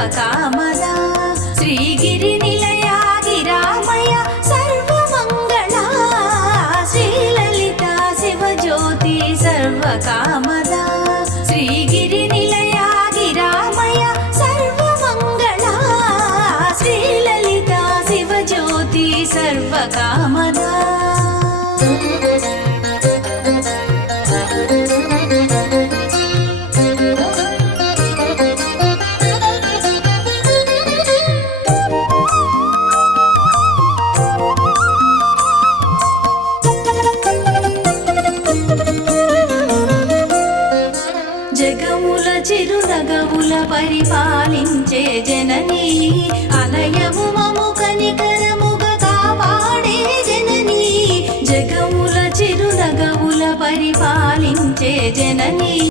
सर्वकामदा श्रीगिरि निलया गिरामय सर्वमङ्गला श्रीललिता शिवज्योति सर्वकामदा श्रीगिरि निलया गिरामय सर्वमङ्गला श्रीललिता शिवज्योति सर्वकामदा జగముల చిరునగముల పరిపాలించే జననీ అలయము మము కనికరముగా కాపాడే జననీ జగముల చిరునగముల పరిపాలించే జననీ